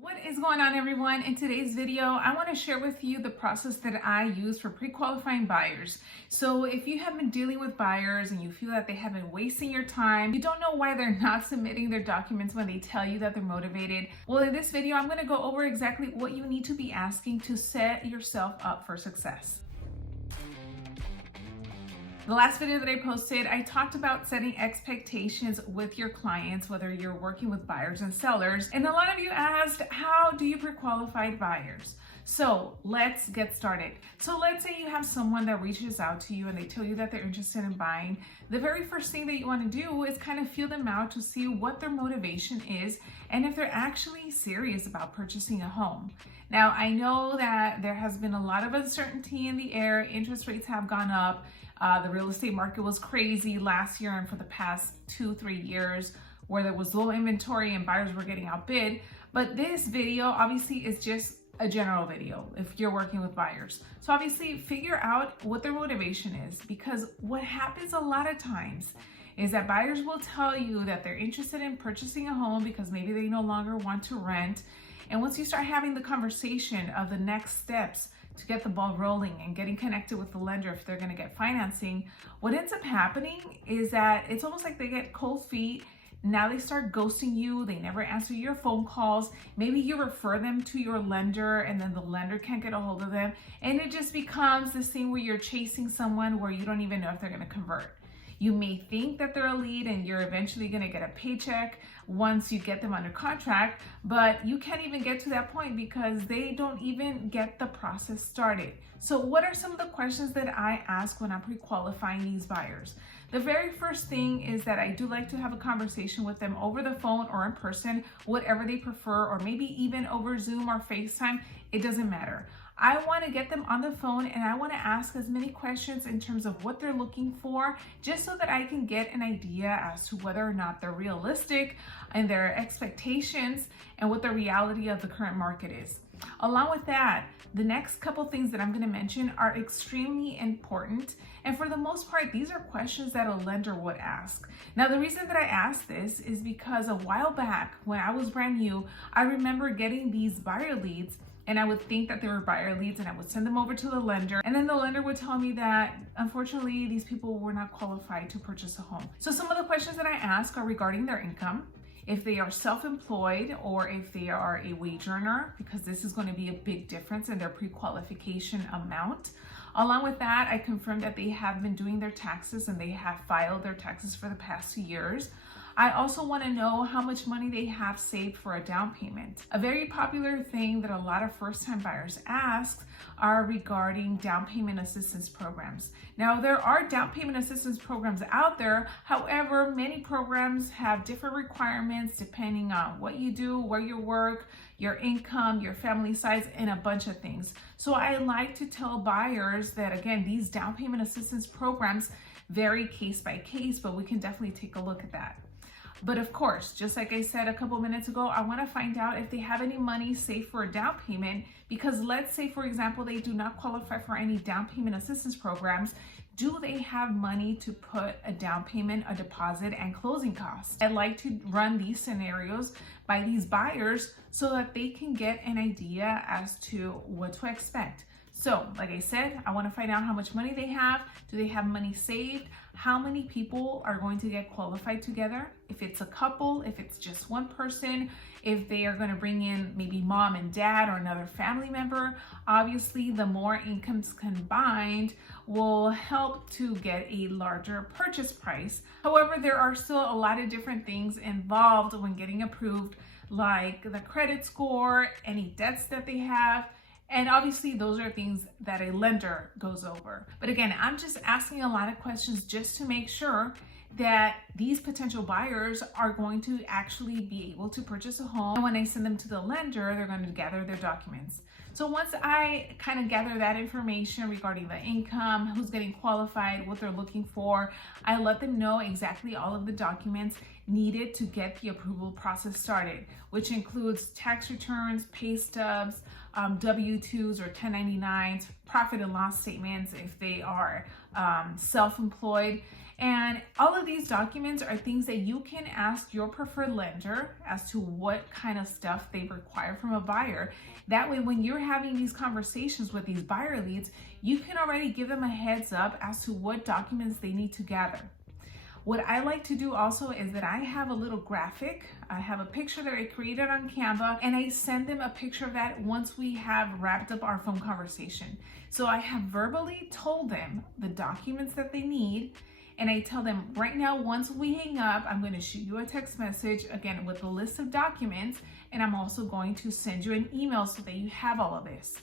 What is going on, everyone? In today's video, I want to share with you the process that I use for pre-qualifying buyers. So if you have been dealing with buyers and you feel that they have been wasting your time, you don't know why they're not submitting their documents when they tell you that they're motivated, well, in this video, I'm going to go over exactly what you need to be asking to set yourself up for success. The last video that I posted, I talked about setting expectations with your clients, whether you're working with buyers and sellers. And a lot of you asked, how do you pre-qualify buyers? So let's get started. So let's say you have someone that reaches out to you and they tell you that they're interested in buying. The very first thing that you want to do is kind of feel them out to see what their motivation is and if they're actually serious about purchasing a home. Now, I know that there has been a lot of uncertainty in the air. Interest rates have gone up. The real estate market was crazy last year and for the past 2-3 years where there was low inventory and buyers were getting outbid. But this video obviously is just a general video if you're working with buyers. So obviously figure out what their motivation is, because what happens a lot of times is that buyers will tell you that they're interested in purchasing a home because maybe they no longer want to rent. And once you start having the conversation of the next steps to get the ball rolling and getting connected with the lender if they're going to get financing, what ends up happening is that it's almost like they get cold feet. Now they start ghosting you. They never answer your phone calls. Maybe you refer them to your lender and then the lender can't get a hold of them. And it just becomes this thing where you're chasing someone where you don't even know if they're going to convert. You may think that they're a lead and you're eventually going to get a paycheck once you get them under contract, but you can't even get to that point because they don't even get the process started. So what are some of the questions that I ask when I'm pre-qualifying these buyers? The very first thing is that I do like to have a conversation with them over the phone or in person, whatever they prefer, or maybe even over Zoom or FaceTime. It doesn't matter. I want to get them on the phone and I want to ask as many questions in terms of what they're looking for, just so that I can get an idea as to whether or not they're realistic in their expectations and what the reality of the current market is. Along with that, the next couple things that I'm going to mention are extremely important. And for the most part, these are questions that a lender would ask. Now, the reason that I ask this is because a while back when I was brand new, I remember getting these buyer leads. And I would think that they were buyer leads and I would send them over to the lender. And then the lender would tell me that unfortunately, these people were not qualified to purchase a home. So some of the questions that I ask are regarding their income, if they are self-employed or if they are a wage earner, because this is going to be a big difference in their pre-qualification amount. Along with that, I confirm that they have been doing their taxes and they have filed their taxes for the past 2 years. I also want to know how much money they have saved for a down payment. A very popular thing that a lot of first-time buyers ask are regarding down payment assistance programs. Now, there are down payment assistance programs out there. However, many programs have different requirements depending on what you do, where you work, your income, your family size, and a bunch of things. So I like to tell buyers that, again, these down payment assistance programs vary case by case, but we can definitely take a look at that. But of course, just like I said a couple minutes ago, I want to find out if they have any money saved for a down payment, because let's say, for example, they do not qualify for any down payment assistance programs. Do they have money to put a down payment, a deposit, and closing costs? I like to run these scenarios by these buyers so that they can get an idea as to what to expect. So, like I said, I want to find out how much money they have. Do they have money saved? How many people are going to get qualified together? If it's a couple, if it's just one person, if they are going to bring in maybe mom and dad or another family member. Obviously, the more incomes combined will help to get a larger purchase price. However, there are still a lot of different things involved when getting approved, like the credit score, any debts that they have. And obviously those are things that a lender goes over. But again, I'm just asking a lot of questions just to make sure that these potential buyers are going to actually be able to purchase a home. And when I send them to the lender, they're going to gather their documents. So once I kind of gather that information regarding the income, who's getting qualified, what they're looking for, I let them know exactly all of the documents needed to get the approval process started, which includes tax returns, pay stubs, W-2s or 1099s, profit and loss statements if they are self-employed. And all of these documents are things that you can ask your preferred lender as to what kind of stuff they require from a buyer. That way, when you're having these conversations with these buyer leads, you can already give them a heads up as to what documents they need to gather. What I like to do also is that I have a little graphic. I have a picture that I created on Canva, and I send them a picture of that once we have wrapped up our phone conversation. So I have verbally told them the documents that they need, and I tell them right now, once we hang up, I'm going to shoot you a text message again with a list of documents, and I'm also going to send you an email so that you have all of this.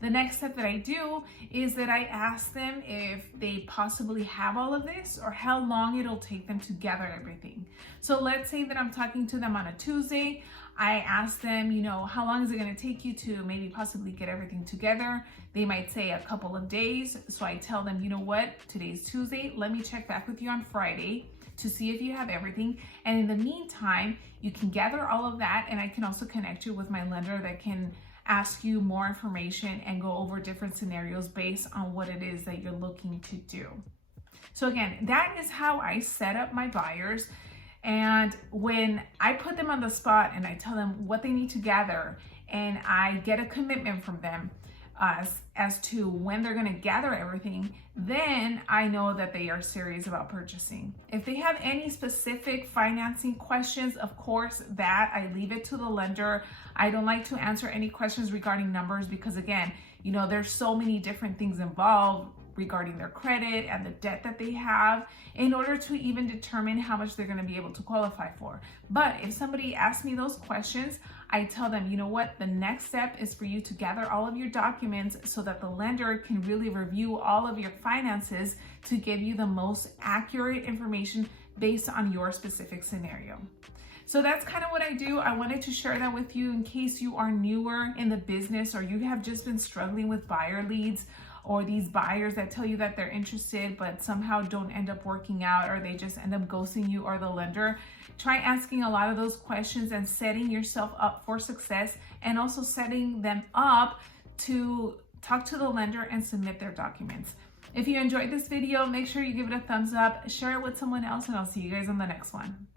The next step that I do is that I ask them if they possibly have all of this or how long it'll take them to gather everything. So let's say that I'm talking to them on a Tuesday. I ask them, how long is it going to take you to maybe possibly get everything together? They might say a couple of days. So I tell them, what, today's Tuesday. Let me check back with you on Friday to see if you have everything. And in the meantime, you can gather all of that. And I can also connect you with my lender that can ask you more information and go over different scenarios based on what it is that you're looking to do. So again, that is how I set up my buyers. And when I put them on the spot and I tell them what they need to gather, and I get a commitment from them as to when they're going to gather everything, then I know that they are serious about purchasing. If they have any specific financing questions, of course, that I leave it to the lender. I don't like to answer any questions regarding numbers because, again, there's so many different things involved regarding their credit and the debt that they have in order to even determine how much they're going to be able to qualify for. But if somebody asks me those questions, I tell them, what, the next step is for you to gather all of your documents so that the lender can really review all of your finances to give you the most accurate information based on your specific scenario. So that's kind of what I do. I wanted to share that with you in case you are newer in the business or you have just been struggling with buyer leads, or these buyers that tell you that they're interested but somehow don't end up working out, or they just end up ghosting you or the lender. Try asking a lot of those questions and setting yourself up for success, and also setting them up to talk to the lender and submit their documents. If you enjoyed this video, make sure you give it a thumbs up, share it with someone else, and I'll see you guys on the next one.